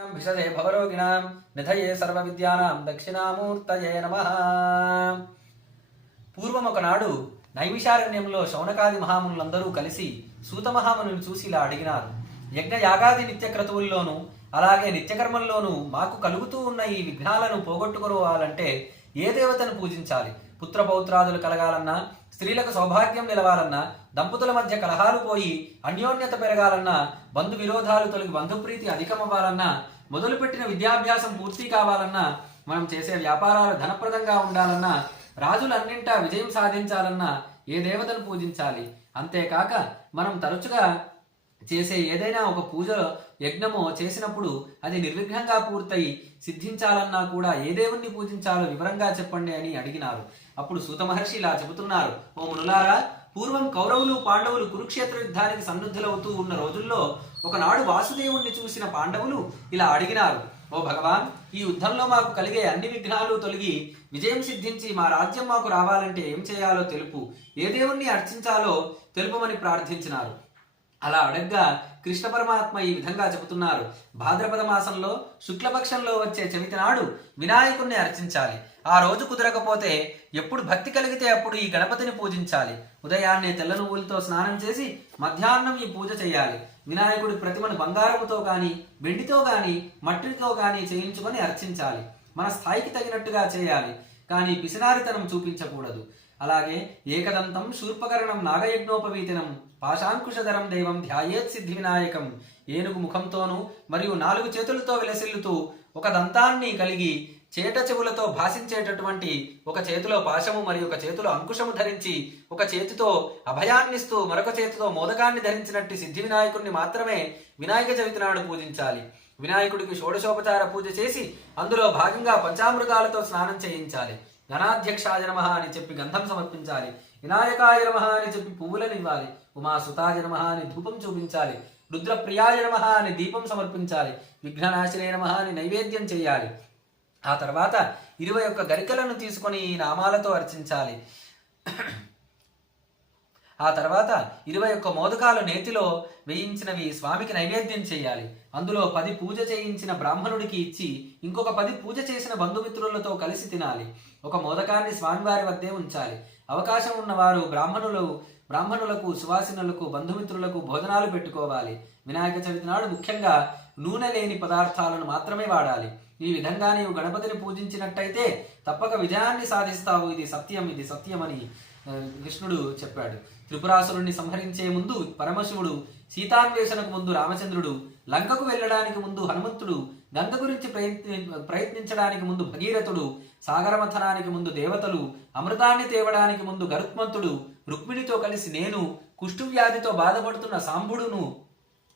भिषजे भवरोगिणां निधये సర్వవిద్యానాం దక్షిణామూర్తయే నమః. పూర్వం ఒకనాడు నైమిషారణ్యంలో శౌనకాది మహామునులందరూ కలిసి సూత మహామునిని చూసి ఇలా అడిగినారు. యజ్ఞ యాగాది నిత్యక్రతువుల్లోనూ అలాగే నిత్యకర్మల్లోనూ మాకు కలుగుతూ ఉన్న ఈ విఘ్నాలను పోగొట్టుకోవాలంటే ఏ దేవతను పూజించాలి? పుత్రపౌత్రాదులు కలగాలన్నా, స్త్రీలకు సౌభాగ్యం నిలవాలన్నా, దంపతుల మధ్య కలహాలు పోయి అన్యోన్యత పెరగాలన్నా, బంధు విరోధాలు తొలగి బంధుప్రీతి అధికమవ్వాలన్నా, మొదలుపెట్టిన విద్యాభ్యాసం పూర్తి కావాలన్నా, మనం చేసే వ్యాపారాలు ధనప్రదంగా ఉండాలన్నా, రాజులన్నింటా విజయం సాధించాలన్నా ఏ దేవతను పూజించాలి? అంతేకాక మనం తరచుగా చేసే ఏదైనా ఒక పూజ యజ్ఞమో చేసినప్పుడు అది నిర్విఘ్నంగా పూర్తయి సిద్ధించాలన్నా కూడా ఏ దేవుణ్ణి పూజించాలో వివరంగా చెప్పండి అని అడిగినారు. అప్పుడు సూత మహర్షి ఇలా చెబుతున్నారు. ఓ మునులారా, పూర్వం కౌరవులు పాండవులు కురుక్షేత్ర యుద్ధానికి సన్నుద్ధులవుతూ ఉన్న రోజుల్లో ఒకనాడు వాసుదేవుణ్ణి చూసిన పాండవులు ఇలా అడిగినారు. ఓ భగవాన్, ఈ యుద్ధంలో మాకు కలిగే అన్ని విఘ్నాలు తొలగి విజయం సిద్ధించి మా రాజ్యం మాకు రావాలంటే ఏం చేయాలో తెలుపు, ఏ దేవుణ్ణి అర్చించాలో తెలుపమని ప్రార్థించినారు. అలా అడగ్గా కృష్ణ పరమాత్మ ఈ విధంగా చెబుతున్నారు. భాద్రపద మాసంలో శుక్లపక్షంలో వచ్చే చవితి నాడు వినాయకుణ్ణి అర్చించాలి. ఆ రోజు కుదరకపోతే ఎప్పుడు భక్తి కలిగితే అప్పుడు ఈ గణపతిని పూజించాలి. ఉదయాన్నే తెల్ల నువ్వులతో స్నానం చేసి మధ్యాహ్నం ఈ పూజ చేయాలి. వినాయకుడి ప్రతిమను బంగారముతో గాని, వెండితో గాని, మట్టితో గాని చేయించుకొని అర్చించాలి. మన స్థాయికి తగినట్టుగా చేయాలి, కానీ పిసినారితనం చూపించకూడదు. అలాగే ఏకదంతం శూర్పకరణం నాగయజ్ఞోపవీతినం పాశాంకుశధరం దేవం ధ్యాయేత్ సిద్ధి వినాయకం. ఏనుగు ముఖంతోనూ మరియు 4 చేతులతో విలసిల్లుతూ ఒక దంతాన్ని కలిగి చేట చెవులతో భాషించేటటువంటి ఒక చేతిలో పాశము మరియు ఒక చేతిలో అంకుశము ధరించి ఒక చేతితో అభయాన్నిస్తూ మరొక చేతితో మోదకాన్ని ధరించినట్టు సిద్ధి వినాయకుడిని మాత్రమే వినాయక చవితి నాడు పూజించాలి. వినాయకుడికి షోడశోపచార పూజ చేసి అందులో భాగంగా పంచామృగాలతో స్నానం చేయించాలి. గణాధ్యక్షాయ నమః అని చెప్పి గంధం సమర్పించాలి. వినాయకాయ నమః అని చెప్పి పువ్వులను ఇవ్వాలి. ఉమాసుతాయ నమః అని ధూపం చూపించాలి. రుద్రప్రియాయ నమః అని దీపం సమర్పించాలి. విఘ్ననాశినే నమః అని నైవేద్యం చేయాలి. ఆ తర్వాత 21 గరికలను తీసుకొని ఈ నామాలతో అర్చించాలి. ఆ తర్వాత 21 మోదకాలు నేతిలో వేయించినవి స్వామికి నైవేద్యం చేయాలి. అందులో 10 పూజ చేయించిన బ్రాహ్మణుడికి ఇచ్చి ఇంకొక 10 పూజ చేసిన బంధుమిత్రులతో కలిసి తినాలి. ఒక మోదకాన్ని స్వామివారి వద్దే ఉంచాలి. అవకాశం ఉన్నవారు బ్రాహ్మణులకు, సువాసినులకు, బంధుమిత్రులకు భోజనాలు పెట్టుకోవాలి. వినాయక చవితి నాడు ముఖ్యంగా నూనె లేని పదార్థాలను మాత్రమే వాడాలి. ఈ విధంగా నీవు గణపతిని పూజించినట్టయితే తప్పక విజయాన్ని సాధిస్తావు. ఇది సత్యం, ఇది సత్యం అని కృష్ణుడు చెప్పాడు. త్రిపురాసురుణ్ణి సంహరించే ముందు పరమశివుడు, సీతాన్వేషణకు ముందు రామచంద్రుడు, లంకకు వెళ్ళడానికి ముందు హనుమంతుడు, గంగ గురించి ప్రయత్నించడానికి ముందు భగీరథుడు, సాగరమథనానికి ముందు దేవతలు, అమృతాన్ని తేవడానికి ముందు గరుత్మంతుడు, రుక్మిణితో కలిసి నేను, కుష్ఠువ్యాధితో బాధపడుతున్న సాంబుడును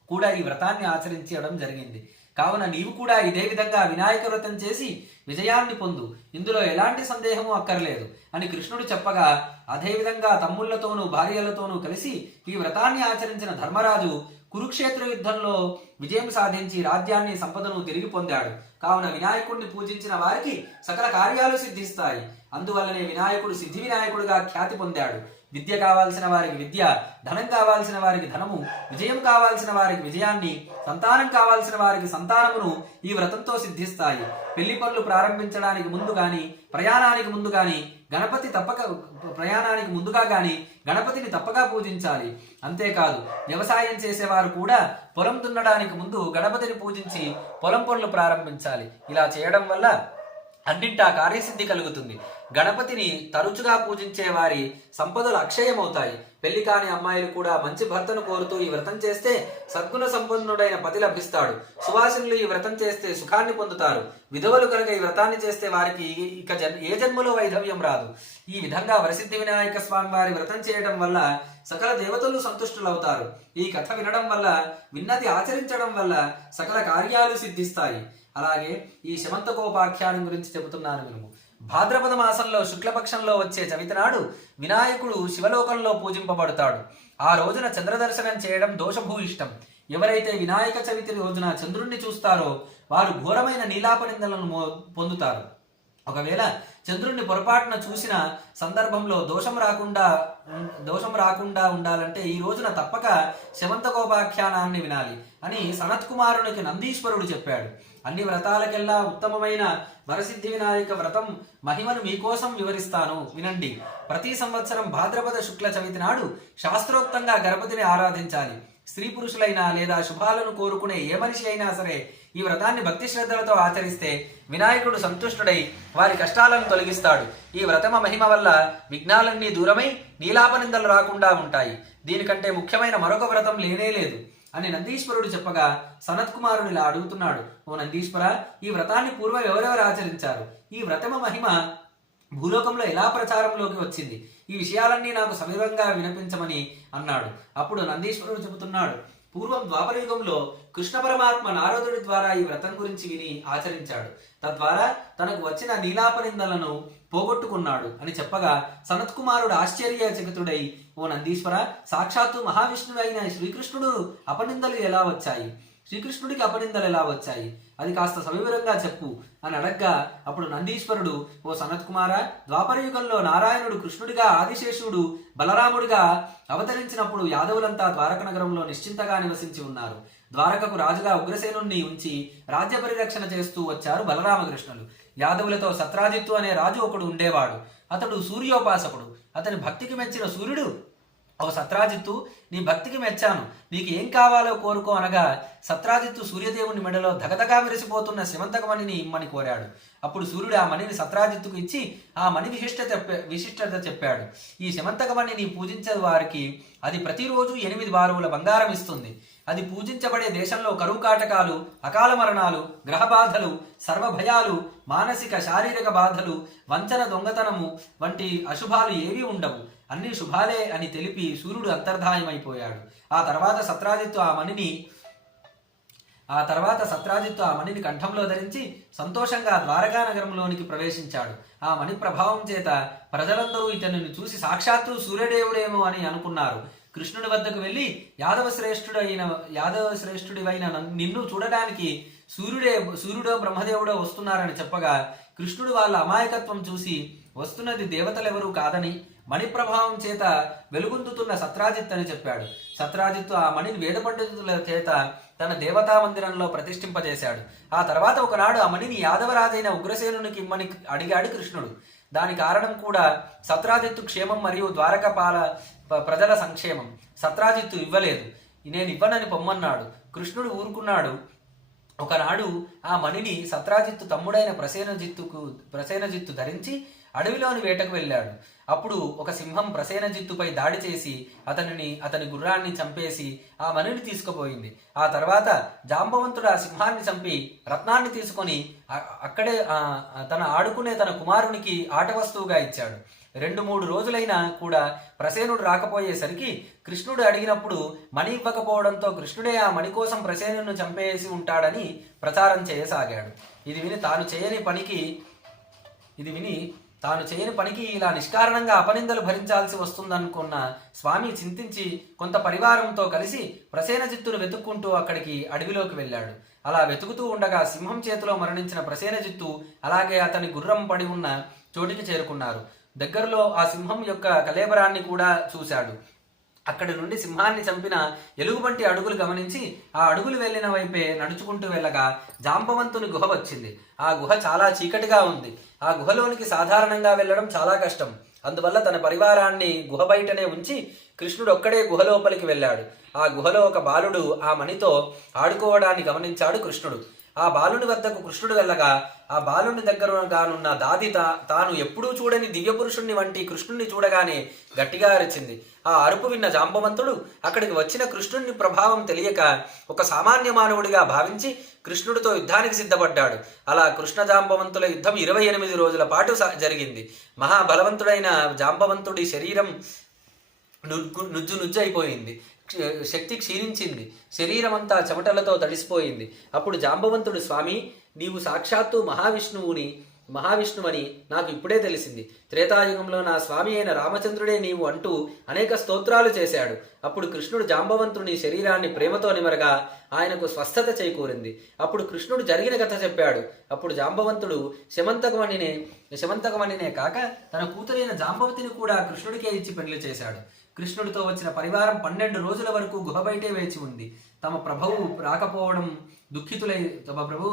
కూడా ఈ వ్రతాన్ని ఆచరించడం జరిగింది. కావున నీవు కూడా ఇదే విధంగా వినాయక వ్రతం చేసి విజయాన్ని పొందు, ఇందులో ఎలాంటి సందేహము అక్కర్లేదు అని కృష్ణుడు చెప్పగా, అదేవిధంగా తమ్ముళ్లతోనూ భార్యలతోనూ కలిసి ఈ వ్రతాన్ని ఆచరించిన ధర్మరాజు కురుక్షేత్ర యుద్ధంలో విజయం సాధించి రాజ్యాన్ని, సంపదను తిరిగి పొందాడు. కావున వినాయకుడిని పూజించిన వారికి సకల కార్యాలు సిద్ధిస్తాయి. అందువల్లనే వినాయకుడు సిద్ధి వినాయకుడిగా ఖ్యాతి పొందాడు. విద్య కావాల్సిన వారికి విద్య, ధనం కావాల్సిన వారికి ధనము, విజయం కావాల్సిన వారికి విజయాన్ని, సంతానం కావాల్సిన వారికి సంతానమును ఈ వ్రతంతో సిద్ధిస్తాయి. పెళ్లి పనులు ప్రారంభించడానికి ముందు గాని, ప్రయాణానికి ముందు గాని గణపతిని తప్పగా పూజించాలి. అంతేకాదు వ్యవసాయం చేసేవారు కూడా పొలం దున్నడానికి ముందు గణపతిని పూజించి పొలం పనులు ప్రారంభించాలి. ఇలా చేయడం వల్ల అన్నింటా కార్యసిద్ధి కలుగుతుంది. గణపతిని తరచుగా పూజించే వారి సంపదలు అక్షయమవుతాయి. పెళ్లి కాని అమ్మాయిలు కూడా మంచి భర్తను కోరుతూ ఈ వ్రతం చేస్తే సద్గుణ సంపన్నుడైన పతి లభిస్తాడు. సువాసినులు ఈ వ్రతం చేస్తే సుఖాన్ని పొందుతారు. విధవలు కనుక ఈ వ్రతాన్ని చేస్తే వారికి ఇక ఏ జన్మలో వైధవ్యం రాదు. ఈ విధంగా వరసిద్ధి వినాయక స్వామి వారి వ్రతం చేయడం వల్ల సకల దేవతలు సంతుష్టులవుతారు. ఈ కథ వినడం వల్ల, విన్నది ఆచరించడం వల్ల సకల కార్యాలు సిద్ధిస్తాయి. అలాగే ఈ శమంతకోపాఖ్యానం గురించి చెబుతున్నాను వినుము. భాద్రపద మాసంలో శుక్లపక్షంలో వచ్చే చవితి నాడు వినాయకుడు శివలోకంలో పూజింపబడతాడు. ఆ రోజున చంద్రదర్శనం చేయడం దోషభూయిష్టం. ఎవరైతే వినాయక చవితి రోజున చంద్రుణ్ణి చూస్తారో వారు ఘోరమైన నీలాపనిందలను పొందుతారు. ఒకవేళ చంద్రుణ్ణి పొరపాటున చూసిన సందర్భంలో దోషం రాకుండా ఉండాలంటే ఈ రోజున తప్పక శమంతకోపాఖ్యానాన్ని వినాలి అని సనత్కుమారునికి నందీశ్వరుడు చెప్పాడు. అన్ని వ్రతాలకెల్లా ఉత్తమమైన వరసిద్ధి వినాయక వ్రతం మహిమను మీకోసం వివరిస్తాను వినండి. ప్రతి సంవత్సరం భాద్రపద శుక్ల చవితి నాడు శాస్త్రోక్తంగా గణపతిని ఆరాధించాలి. స్త్రీ పురుషులైనా లేదా శుభాలను కోరుకునే ఏ మనిషి అయినా సరే ఈ వ్రతాన్ని భక్తి శ్రద్ధలతో ఆచరిస్తే వినాయకుడు సంతుష్టుడై వారి కష్టాలను తొలగిస్తాడు. ఈ వ్రతమ మహిమ వల్ల విఘ్నాలన్నీ దూరమై నీలాపనిందలు రాకుండా ఉంటాయి. దీనికంటే ముఖ్యమైన మరొక వ్రతం లేనే లేదు అని నందీశ్వరుడు చెప్పగా సనత్కుమారుడు ఇలా అడుగుతున్నాడు, ఓ నందీశ్వర, ఈ వ్రతాన్ని పూర్వం ఎవరెవరు ఆచరించారు? ఈ వ్రతమ మహిమ భూలోకంలో ఎలా ప్రచారంలోకి వచ్చింది? ఈ విషయాలన్నీ నాకు సవివరంగా వినిపించమని అన్నాడు. అప్పుడు నందీశ్వరుడు చెబుతున్నాడు, పూర్వం ద్వాపరయుగంలో కృష్ణ పరమాత్మ నారదుడి ద్వారా ఈ వ్రతం గురించి విని ఆచరించాడు. తద్వారా తనకు వచ్చిన నీలాపనిందలను పోగొట్టుకున్నాడు అని చెప్పగా సనత్కుమారుడు ఆశ్చర్యచకితుడై, ఓ నందీశ్వర, సాక్షాత్తు మహావిష్ణువు అయిన శ్రీకృష్ణుడు అపనిందలు ఎలా వచ్చాయి? శ్రీకృష్ణుడికి అపనిందలు ఎలా వచ్చాయి? అది కాస్త సవివరంగా చెప్పు అని అడగ్గా అప్పుడు నందీశ్వరుడు, ఓ సనత్కుమార, ద్వాపరయుగంలో నారాయణుడు కృష్ణుడిగా, ఆదిశేషుడు బలరాముడిగా అవతరించినప్పుడు యాదవులంతా ద్వారక నగరంలో నిశ్చింతగా నివసించి ఉన్నారు. ద్వారకకు రాజుగా ఉగ్రసేనుణ్ణి ఉంచి రాజ్య పరిరక్షణ చేస్తూ వచ్చారు బలరామకృష్ణులు. యాదవులతో సత్రాజిత్తు అనే రాజు ఒకడు ఉండేవాడు. అతడు సూర్యోపాసకుడు. అతని భక్తికి మెచ్చిన సూర్యుడు, ఓ సత్రాజిత్తు, నీ భక్తికి మెచ్చాను, నీకు ఏం కావాలో కోరుకో అనగా సత్రాజిత్తు సూర్యదేవుని మెడలో దగదగా మెరిసిపోతున్న శమంతకమణిని ఇమ్మని కోరాడు. అప్పుడు సూర్యుడు ఆ మణిని సత్రాజిత్తుకు ఇచ్చి ఆ మణి విశిష్టత చెప్పాడు. ఈ శమంతకమణిని పూజించే వారికి అది ప్రతిరోజు 8 బారువుల బంగారం ఇస్తుంది. అది పూజించబడే దేశంలో కరువు కాటకాలు, అకాల మరణాలు, గ్రహ బాధలు, సర్వభయాలు, మానసిక శారీరక బాధలు, వంచన, దొంగతనము వంటి అశుభాలు ఏవీ ఉండవు. అన్ని శుభాలే అని తెలిపి సూర్యుడు అంతర్ధాయమైపోయాడు. ఆ తర్వాత సత్రాజిత్తు ఆ మణిని కంఠంలో ధరించి సంతోషంగా ద్వారకా నగరంలోనికి ప్రవేశించాడు. ఆ మణి ప్రభావం చేత ప్రజలందరూ ఇతనిని చూసి సాక్షాత్తు సూర్యదేవుడేమో అని అనుకున్నారు. కృష్ణుడి వద్దకు వెళ్ళి యాదవ శ్రేష్ఠుడివైన నిన్ను చూడడానికి సూర్యుడో బ్రహ్మదేవుడో వస్తున్నారని చెప్పగా కృష్ణుడు వాళ్ళ అమాయకత్వం చూసి వస్తున్నది దేవతలెవరూ కాదని మణి ప్రభావం చేత వెలుగొందుతున్న సత్రాజిత్ అని చెప్పాడు. సత్రాజిత్తు ఆ మణిని వేద పండితుల చేత తన దేవతా మందిరంలో ప్రతిష్ఠింపజేశాడు. ఆ తర్వాత ఒకనాడు ఆ మణిని యాదవరాజైన ఉగ్రసేనునికి ఇమ్మని అడిగాడు కృష్ణుడు. దాని కారణం కూడా సత్రాజిత్తు క్షేమం మరియు ద్వారక ప్రజల సంక్షేమం. సత్రాజిత్తు ఇవ్వలేదు. నేను ఇవ్వనని పొమ్మన్నాడు. కృష్ణుడు ఊరుకున్నాడు. ఒకనాడు ఆ మణిని సత్రాజిత్తు తమ్ముడైన ప్రసేనజిత్తు ధరించి అడవిలోని వేటకు వెళ్ళాడు. అప్పుడు ఒక సింహం ప్రసేనజిత్తుపై దాడి చేసి అతని గుర్రాన్ని చంపేసి ఆ మణిని తీసుకుపోయింది. ఆ తర్వాత జాంబవంతుడు ఆ సింహాన్ని చంపి రత్నాన్ని తీసుకొని అక్కడే తన కుమారునికి ఆట వస్తువుగా ఇచ్చాడు. 2-3 రోజులైనా కూడా ప్రసేనుడు రాకపోయేసరికి కృష్ణుడు అడిగినప్పుడు మణి ఇవ్వకపోవడంతో కృష్ణుడే ఆ మణి కోసం ప్రసేనుడిని చంపేసి ఉంటాడని ప్రచారం చేయసాగాడు. ఇది విని తాను చేయని పనికి ఇలా నిష్కారణంగా అపనిందలు భరించాల్సి వస్తుందనుకున్న స్వామి చింతించి కొంత పరివారంతో కలిసి ప్రసేనజిత్తును వెతుక్కుంటూ అక్కడికి అడవిలోకి వెళ్ళాడు. అలా వెతుకుతూ ఉండగా సింహం చేతిలో మరణించిన ప్రసేనజిత్తు అలాగే అతని గుర్రం పడి ఉన్న చోటికి చేరుకున్నారు. దగ్గరలో ఆ సింహం యొక్క కళేబరాన్ని కూడా చూశాడు. అక్కడి నుండి సింహాన్ని చంపిన ఎలుగుబంటి అడుగులు గమనించి ఆ అడుగులు వెళ్ళిన వైపే నడుచుకుంటూ వెళ్ళగా జాంబవంతుని గుహ వచ్చింది. ఆ గుహ చాలా చీకటిగా ఉంది. ఆ గుహలోనికి సాధారణంగా వెళ్ళడం చాలా కష్టం. అందువల్ల తన పరివారాన్ని గుహ బయటనే ఉంచి కృష్ణుడు ఒక్కడే గుహలోపలికి వెళ్ళాడు. ఆ గుహలో ఒక బాలుడు ఆ మణితో ఆడుకోవడాన్ని గమనించాడు కృష్ణుడు. ఆ బాలుని వద్దకు కృష్ణుడు వెళ్ళగా ఆ బాలుని దగ్గరగానున్న దాది తాను ఎప్పుడూ చూడని దివ్యపురుషుణ్ణి వంటి కృష్ణుణ్ణి చూడగానే గట్టిగా అరిచింది. ఆ అరుపు విన్న జాంబవంతుడు అక్కడికి వచ్చిన కృష్ణుని ప్రభావం తెలియక ఒక సామాన్య మానవుడిగా భావించి కృష్ణుడితో యుద్ధానికి సిద్ధపడ్డాడు. అలా కృష్ణ జాంబవంతుల యుద్ధం 28 రోజుల పాటు జరిగింది. మహాబలవంతుడైన జాంబవంతుడి శరీరం నుజ్జైపోయింది. శక్తి క్షీణించింది. శరీరం అంతా చెమటలతో తడిసిపోయింది. అప్పుడు జాంబవంతుడు, స్వామి, నీవు సాక్షాత్తు మహావిష్ణువని నాకు ఇప్పుడే తెలిసింది. త్రేతాయుగంలో నా స్వామి అయిన రామచంద్రుడే నీవు అంటూ అనేక స్తోత్రాలు చేశాడు. అప్పుడు కృష్ణుడు జాంబవంతుని శరీరాన్ని ప్రేమతో నిమరగా ఆయనకు స్వస్థత చేకూరింది. అప్పుడు కృష్ణుడు జరిగిన కథ చెప్పాడు. అప్పుడు జాంబవంతుడు శమంతకమణినే కాక తన కూతురైన జాంబవతిని కూడా కృష్ణుడికే ఇచ్చి పెళ్లి చేశాడు. కృష్ణుడితో వచ్చిన పరివారం 12 రోజుల వరకు గుహ బయటే వేచి ఉంది. తమ ప్రభువు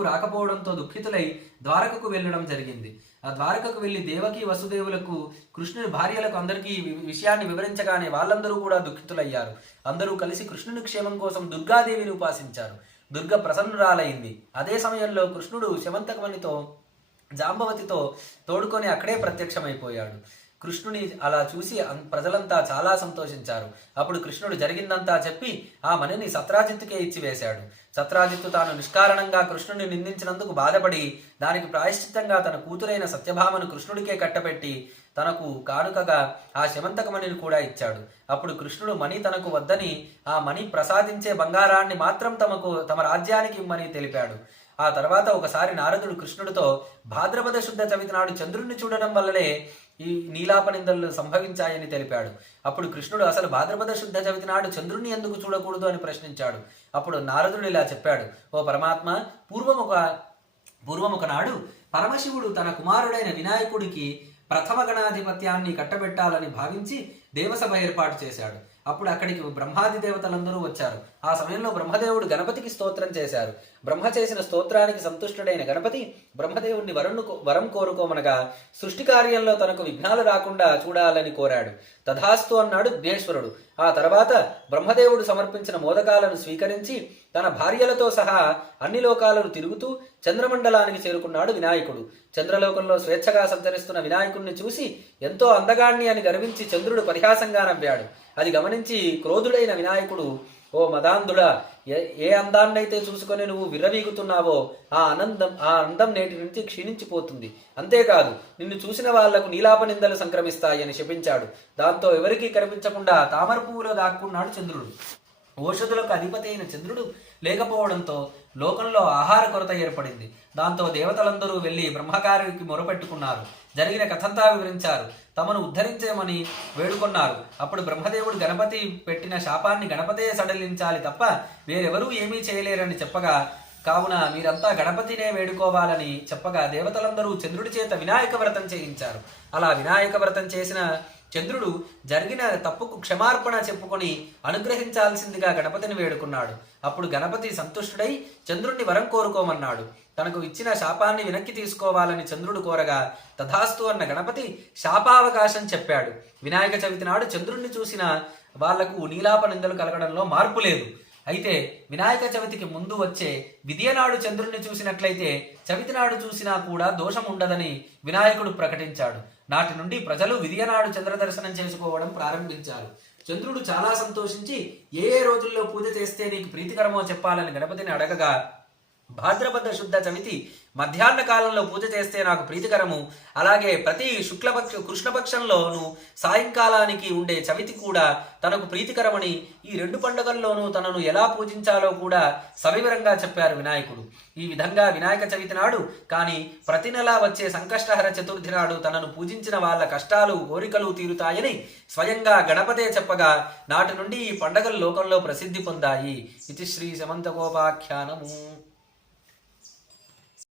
రాకపోవడంతో దుఃఖితులై ద్వారకకు వెళ్ళడం జరిగింది. ఆ ద్వారకకు వెళ్లి దేవకి వసుదేవులకు కృష్ణుని భార్యలకు అందరికీ విషయాన్ని వివరించగానే వాళ్ళందరూ కూడా దుఃఖితులయ్యారు. అందరూ కలిసి కృష్ణుని క్షేమం కోసం దుర్గాదేవిని ఉపాసించారు. దుర్గ ప్రసన్నురాలైంది. అదే సమయంలో కృష్ణుడు శమంతకమణితో జాంబవతితో తోడుకొని అక్కడే ప్రత్యక్షమైపోయాడు. కృష్ణుని అలా చూసి ప్రజలంతా చాలా సంతోషించారు. అప్పుడు కృష్ణుడు జరిగిందంతా చెప్పి ఆ మణిని సత్రాజిత్తుకే ఇచ్చివేశాడు. సత్రాజిత్తు తాను నిష్కారణంగా కృష్ణుని నిందించినందుకు బాధపడి దానికి ప్రాయశ్చిత్తంగా తన కూతురైన సత్యభామను కృష్ణుడికే కట్టబెట్టి తనకు కానుకగా ఆ శమంతకమణిని కూడా ఇచ్చాడు. అప్పుడు కృష్ణుడు మణి తనకు వద్దని, ఆ మణి ప్రసాదించే బంగారాన్ని మాత్రం తమ రాజ్యానికి ఇమ్మని తెలిపాడు. ఆ తర్వాత ఒకసారి నారదుడు కృష్ణుడితో భాద్రపద శుద్ధ చవితి నాడు చంద్రుణ్ణి చూడడం వల్లనే ఈ నీలాపనిందలు సంభవించాయని తెలిపాడు. అప్పుడు కృష్ణుడు అసలు భాద్రపద శుద్ధ చవితి నాడు చంద్రుణ్ణి ఎందుకు చూడకూడదు అని ప్రశ్నించాడు. అప్పుడు నారదుడు ఇలా చెప్పాడు: ఓ పరమాత్మ, పూర్వమొక నాడు పరమశివుడు తన కుమారుడైన వినాయకుడికి ప్రథమ గణాధిపత్యాన్ని కట్టబెట్టాలని భావించి దేవసభ ఏర్పాటు చేశాడు. అప్పుడు అక్కడికి బ్రహ్మాది దేవతలందరూ వచ్చారు. ఆ సమయంలో బ్రహ్మదేవుడు గణపతికి స్తోత్రం చేశారు. బ్రహ్మ చేసిన స్తోత్రానికి సంతుష్టుడైన గణపతి బ్రహ్మదేవుణ్ణి వరం కోరుకోమనగా సృష్టి కార్యంలో తనకు విఘ్నాలు రాకుండా చూడాలని కోరాడు. తథాస్తు అన్నాడు విఘ్నేశ్వరుడు. ఆ తర్వాత బ్రహ్మదేవుడు సమర్పించిన మోదకాలను స్వీకరించి తన భార్యలతో సహా అన్ని లోకాలను తిరుగుతూ చంద్రమండలానికి చేరుకున్నాడు వినాయకుడు. చంద్రలోకంలో స్వేచ్ఛగా సంచరిస్తున్న వినాయకుడిని చూసి ఎంతో అందగాణ్ణి అని గర్వించి చంద్రుడు పరిహాసంగా నవ్వాడు. అది గమనించి క్రోధుడైన వినాయకుడు: ఓ మదాంధుడా, ఏ అందాన్నైతే చూసుకొని నువ్వు విర్రవీగుతున్నావో ఆ అందం నేటి నుంచి క్షీణించిపోతుంది. అంతేకాదు, నిన్ను చూసిన వాళ్లకు నీలాపనిందలు సంక్రమిస్తాయని శపించాడు. దాంతో ఎవరికీ కనిపించకుండా తామర పువ్వులో దాక్కున్నాడు చంద్రుడు. ఓషధులకు అధిపతి అయిన చంద్రుడు లేకపోవడంతో లోకంలో ఆహార కొరత ఏర్పడింది. దాంతో దేవతలందరూ వెళ్లి బ్రహ్మగారికి మొరపెట్టుకున్నారు. జరిగిన కథంతా వివరించారు. తమను ఉద్ధరించమని వేడుకొన్నారు. అప్పుడు బ్రహ్మదేవుడు గణపతి పెట్టిన శాపాన్ని గణపతే సడలించాలి తప్ప వేరెవరూ ఏమీ చేయలేరని చెప్పగా, కావున మీరంతా గణపతినే వేడుకోవాలని చెప్పగా దేవతలందరూ చంద్రుడి చేత వినాయక వ్రతం చేయించారు. అలా వినాయక వ్రతం చేసిన చంద్రుడు జరిగిన తప్పుకు క్షమార్పణ చెప్పుకొని అనుగ్రహించాల్సిందిగా గణపతిని వేడుకున్నాడు. అప్పుడు గణపతి సంతుష్టుడై చంద్రుణ్ణి వరం కోరుకోమన్నాడు. తనకు ఇచ్చిన శాపాన్ని వెనక్కి తీసుకోవాలని చంద్రుడు కోరగా తథాస్తు అన్న గణపతి శాపావకాశం చెప్పాడు. వినాయక చవితి నాడు చంద్రుణ్ణి చూసిన వాళ్లకు నీలాపనిందలు కలగడంలో మార్పు లేదు. అయితే వినాయక చవితికి ముందు వచ్చే విదియనాడు చంద్రుణ్ణి చూసినట్లయితే చవితి నాడు చూసినా కూడా దోషం ఉండదని వినాయకుడు ప్రకటించాడు. నాటి నుండి ప్రజలు విదియనాడు చంద్ర దర్శనం చేసుకోవడం ప్రారంభించారు. చంద్రుడు చాలా సంతోషించి ఏ రోజుల్లో పూజ చేస్తే నీకు ప్రీతికరమో చెప్పాలని గణపతిని అడగగా, భాద్రపద శుద్ధ చవితి మధ్యాహ్న కాలంలో పూజ చేస్తే నాకు ప్రీతికరము, అలాగే ప్రతి కృష్ణపక్షంలోనూ సాయంకాలానికి ఉండే చవితి కూడా తనకు ప్రీతికరమని, ఈ 2 పండుగల్లోనూ తనను ఎలా పూజించాలో కూడా సవివరంగా చెప్పారు వినాయకుడు. ఈ విధంగా వినాయక చవితి నాడు కానీ ప్రతి నెలా వచ్చే సంకష్టహర చతుర్థి నాడు తనను పూజించిన వాళ్ళ కష్టాలు కోరికలు తీరుతాయని స్వయంగా గణపతే చెప్పగా నాటి నుండి ఈ పండుగలు లోకంలో ప్రసిద్ధి పొందాయి. ఇది శ్రీ శమంతకోపాఖ్యానము.